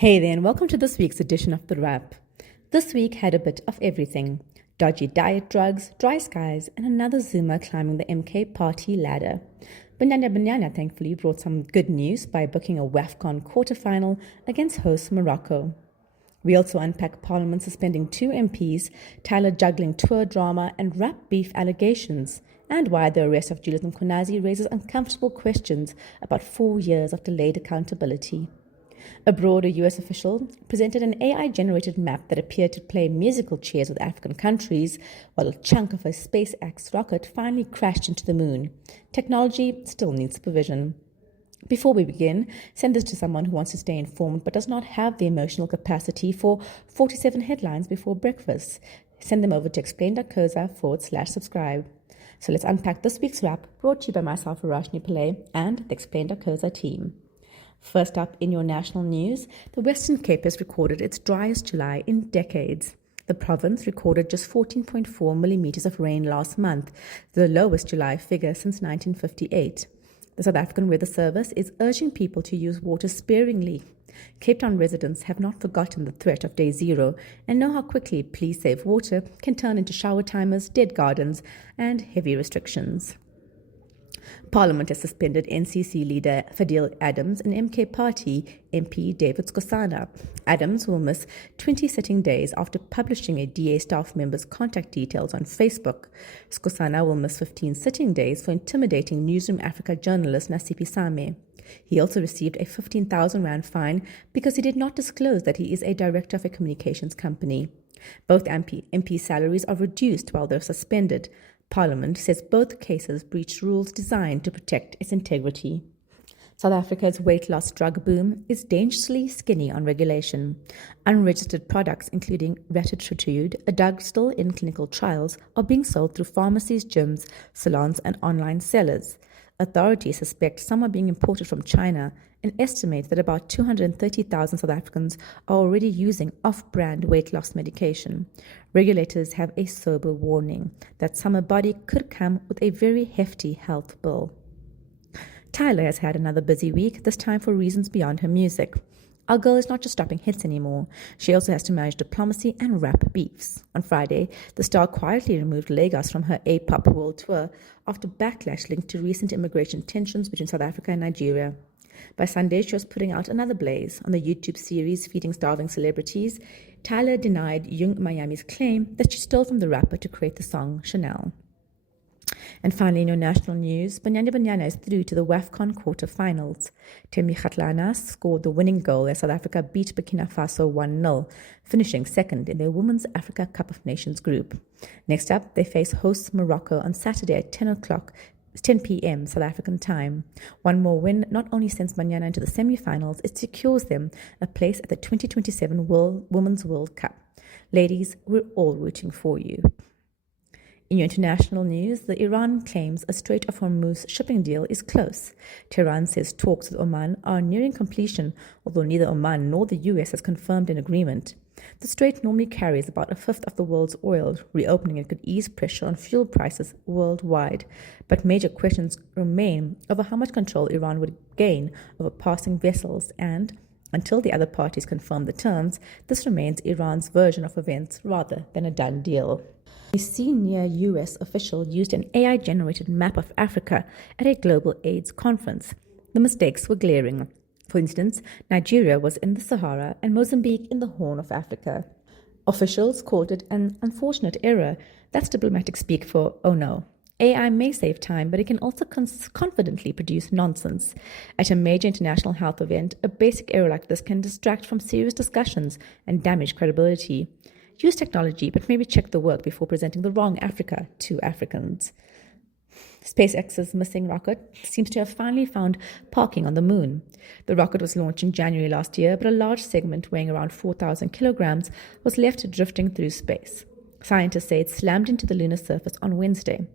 Hey there, and welcome to this week's edition of The Wrap. This week had a bit of everything: dodgy diet drugs, dry skies, and another Zuma climbing the MK party ladder. Banyana Banyana thankfully brought some good news by booking a Wafcon quarterfinal against host Morocco. We also unpack Parliament suspending 2 MPs, Tyla juggling tour drama and rap beef allegations, and why the arrest of Julius Mkhwanazi raises uncomfortable questions about 4 years of delayed accountability. Abroad, a US official presented an AI-generated map that appeared to play musical chairs with African countries, while a chunk of a SpaceX rocket finally crashed into the moon. Technology still needs supervision. Before we begin, send this to someone who wants to stay informed but does not have the emotional capacity for 47 headlines before breakfast. Send them over to explain.coza/subscribe. So let's unpack this week's wrap, brought to you by myself, Rashni Pillay, and the Explain.Coza team. First up in your national news, the Western Cape has recorded its driest July in decades. The province recorded just 14.4 millimeters of rain last month, the lowest July figure since 1958. The South African Weather Service is urging people to use water sparingly. Cape Town residents have not forgotten the threat of day zero and know how quickly please save water can turn into shower timers, dead gardens, and heavy restrictions. Parliament has suspended NCC leader Fadil Adams and MK Party MP David Skosana. Adams will miss 20 sitting days after publishing a DA staff member's contact details on Facebook. Skosana will miss 15 sitting days for intimidating Newsroom Africa journalist Nasipi Same. He also received a 15,000 rand fine because he did not disclose that he is a director of a communications company. Both MP salaries are reduced while they're suspended. Parliament says both cases breached rules designed to protect its integrity. South Africa's weight loss drug boom is dangerously skinny on regulation. Unregistered products, including retatrutide, a drug still in clinical trials, are being sold through pharmacies, gyms, salons, and online sellers. Authorities suspect some are being imported from China and estimate that about 230,000 South Africans are already using off-brand weight loss medication. Regulators have a sober warning that summer body could come with a very hefty health bill. Tyla has had another busy week, this time for reasons beyond her music. Our girl is not just dropping hits anymore. She also has to manage diplomacy and rap beefs. On Friday, the star quietly removed Lagos from her A-pop world tour after backlash linked to recent immigration tensions between South Africa and Nigeria. By Sunday, she was putting out another blaze. On the YouTube series Feeding Starving Celebrities, Tyla denied Young Miami's claim that she stole from the rapper to create the song Chanel. And finally, in your national news, Banyana Banyana is through to the Wafcon quarter-finals. Mkhwanazi scored the winning goal as South Africa beat Burkina Faso 1-0, finishing second in their Women's Africa Cup of Nations group. Next up, they face hosts Morocco on Saturday at 10 p.m. South African time. One more win not only sends Banyana into the semi-finals, it secures them a place at the 2027 Women's World Cup. Ladies, we're all rooting for you. In your international news, Iran claims a Strait of Hormuz shipping deal is close. Tehran says talks with Oman are nearing completion, although neither Oman nor the US has confirmed an agreement. The strait normally carries about a fifth of the world's oil. Reopening it could ease pressure on fuel prices worldwide. But major questions remain over how much control Iran would gain over passing vessels, and until the other parties confirm the terms, this remains Iran's version of events rather than a done deal. A senior US official used an AI-generated map of Africa at a global AIDS conference. The mistakes were glaring. For instance, Nigeria was in the Sahara and Mozambique in the Horn of Africa. Officials called it an unfortunate error. That's diplomatic speak for, oh no. AI may save time, but it can also confidently produce nonsense. At a major international health event, a basic error like this can distract from serious discussions and damage credibility. Use technology, but maybe check the work before presenting the wrong Africa to Africans. SpaceX's missing rocket seems to have finally found parking on the moon. The rocket was launched in January last year, but a large segment weighing around 4,000 kilograms was left drifting through space. Scientists say it slammed into the lunar surface on Wednesday.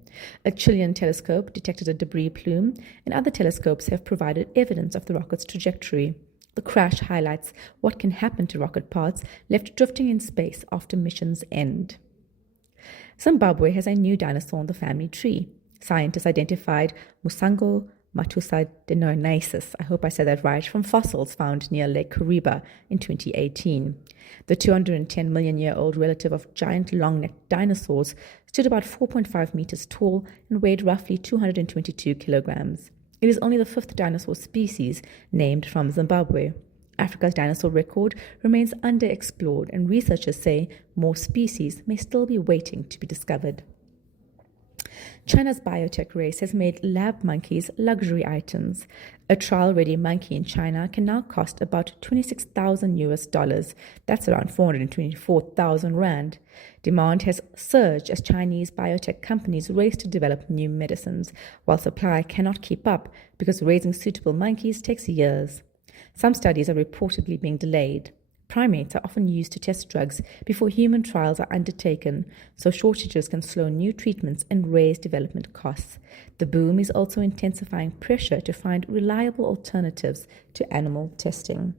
A Chilean telescope detected a debris plume, and other telescopes have provided evidence of the rocket's trajectory. The crash highlights what can happen to rocket parts left drifting in space after missions end. Zimbabwe has a new dinosaur on the family tree. Scientists identified Musango Matusadenonensis, I hope I said that right, from fossils found near Lake Kariba in 2018. The 210 million year old relative of giant long-necked dinosaurs stood about 4.5 meters tall and weighed roughly 222 kilograms. It is only the fifth dinosaur species named from Zimbabwe. Africa's dinosaur record remains underexplored, and researchers say more species may still be waiting to be discovered. China's biotech race has made lab monkeys luxury items. A trial-ready monkey in China can now cost about 26,000 US dollars. That's around 424,000 rand. Demand has surged as Chinese biotech companies race to develop new medicines, while supply cannot keep up because raising suitable monkeys takes years. Some studies are reportedly being delayed. Primates are often used to test drugs before human trials are undertaken, so shortages can slow new treatments and raise development costs. The boom is also intensifying pressure to find reliable alternatives to animal testing.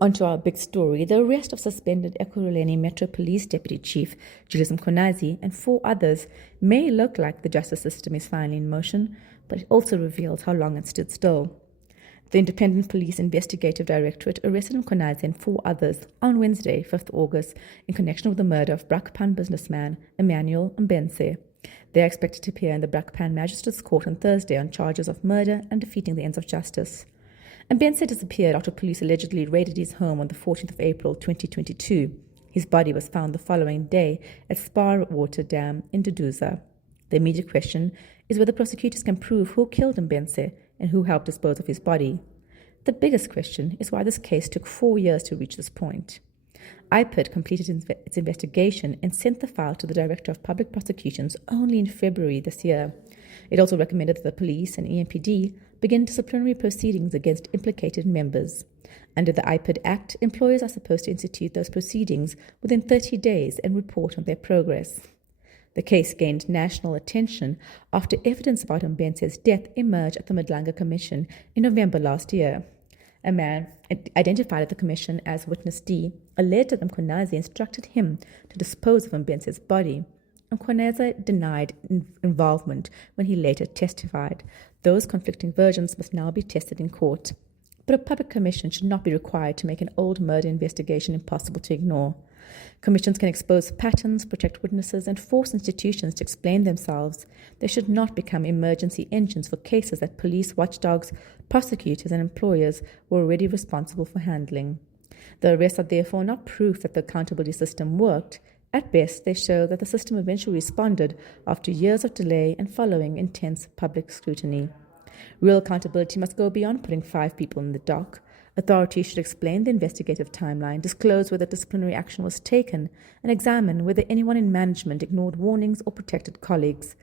Onto our big story, the arrest of suspended Ekurhuleni Metro Police Deputy Chief Julius Mkhwanazi and 4 others may look like the justice system is finally in motion, but it also reveals how long it stood still. The Independent Police Investigative Directorate arrested Mkhwanazi and 4 others on Wednesday, 5th August, in connection with the murder of Brakpan businessman Emmanuel Mbense. They are expected to appear in the Brakpan Magistrates Court on Thursday on charges of murder and defeating the ends of justice. Mbense disappeared after police allegedly raided his home on the 14th of April 2022. His body was found the following day at Spar Water Dam in Duduza. The immediate question is whether prosecutors can prove who killed Mbense and who helped dispose of his body. The biggest question is why this case took 4 years to reach this point. IPID completed its investigation and sent the file to the Director of Public Prosecutions only in February this year. It also recommended that the police and EMPD begin disciplinary proceedings against implicated members. Under the IPID Act, employers are supposed to institute those proceedings within 30 days and report on their progress. The case gained national attention after evidence about Mbense's death emerged at the Madlanga Commission in November last year. A man identified at the commission as Witness D alleged that Mkhwanazi instructed him to dispose of Mbense's body. Mkhwanazi denied involvement when he later testified. Those conflicting versions must now be tested in court. But a public commission should not be required to make an old murder investigation impossible to ignore. Commissions can expose patterns, protect witnesses, and force institutions to explain themselves. They should not become emergency engines for cases that police, watchdogs, prosecutors, and employers were already responsible for handling. The arrests are therefore not proof that the accountability system worked. At best, they show that the system eventually responded after years of delay and following intense public scrutiny. Real accountability must go beyond putting 5 people in the dock. Authorities should explain the investigative timeline, disclose whether disciplinary action was taken, and examine whether anyone in management ignored warnings or protected colleagues.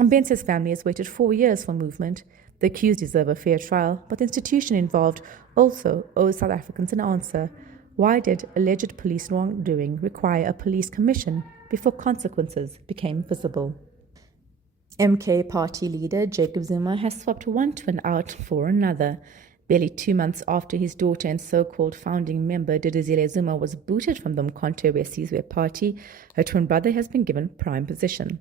Mbense's family has waited 4 years for movement. The accused deserve a fair trial, but the institution involved also owes South Africans an answer. Why did alleged police wrongdoing require a police commission before consequences became visible? MK party leader Jacob Zuma has swapped one twin out for another. Barely 2 months after his daughter and so-called founding member Dodgy Zuma was booted from the Umkhonto Wesizwe party, her twin brother has been given prime position.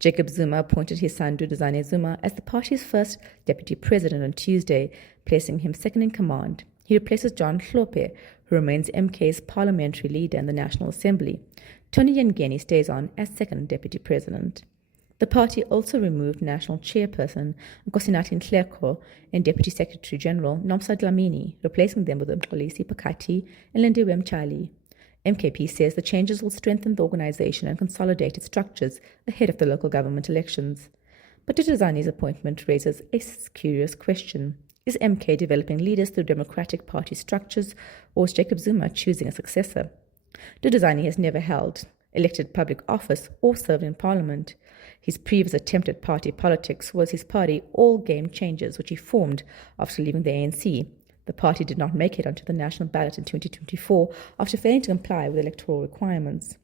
Jacob Zuma appointed his son Duduzane Zuma as the party's first deputy president on Tuesday, placing him second in command. He replaces John Hlophe, who remains MK's parliamentary leader in the National Assembly. Tony Yengeni stays on as second deputy president. The party also removed national chairperson Nkosinathi Nhleko and Deputy Secretary General Nomsa Dlamini, replacing them with Mxolisi Pakati and Lindiwe Mtshali. MKP says the changes will strengthen the organization and consolidate its structures ahead of the local government elections. But Duduzani's appointment raises a curious question. Is MK developing leaders through democratic party structures, or is Jacob Zuma choosing a successor? Duduzane has never held elected public office or served in parliament. His previous attempt at party politics was his party All Game Changers, which he formed after leaving the ANC. The party did not make it onto the national ballot in 2024 after failing to comply with electoral requirements.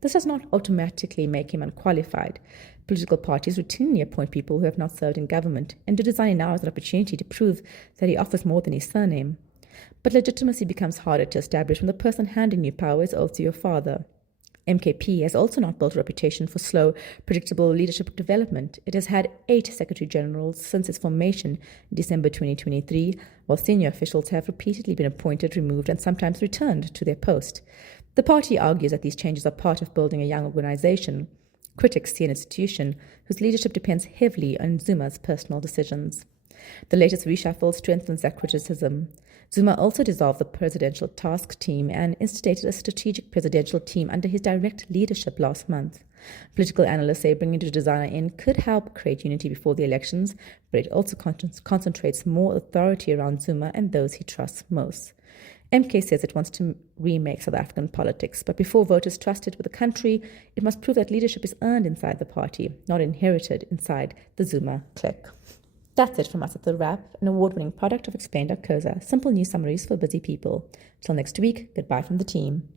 This does not automatically make him unqualified. Political parties routinely appoint people who have not served in government, and Duduzane now has an opportunity to prove that he offers more than his surname. But legitimacy becomes harder to establish when the person handing you power is also your father. MKP has also not built a reputation for slow, predictable leadership development. It has had 8 Secretary Generals since its formation in December 2023, while senior officials have repeatedly been appointed, removed, and sometimes returned to their post. The party argues that these changes are part of building a young organization. Critics see an institution whose leadership depends heavily on Zuma's personal decisions. The latest reshuffle strengthens that criticism. Zuma also dissolved the presidential task team and instated a strategic presidential team under his direct leadership last month. Political analysts say bringing the designer in could help create unity before the elections, but it also concentrates more authority around Zuma and those he trusts most. MK says it wants to remake South African politics, but before voters trust it with the country, it must prove that leadership is earned inside the party, not inherited inside the Zuma clique. That's it from us at The Wrap, an award-winning product of Explain.co.za. Simple news summaries for busy people. Till next week, goodbye from the team.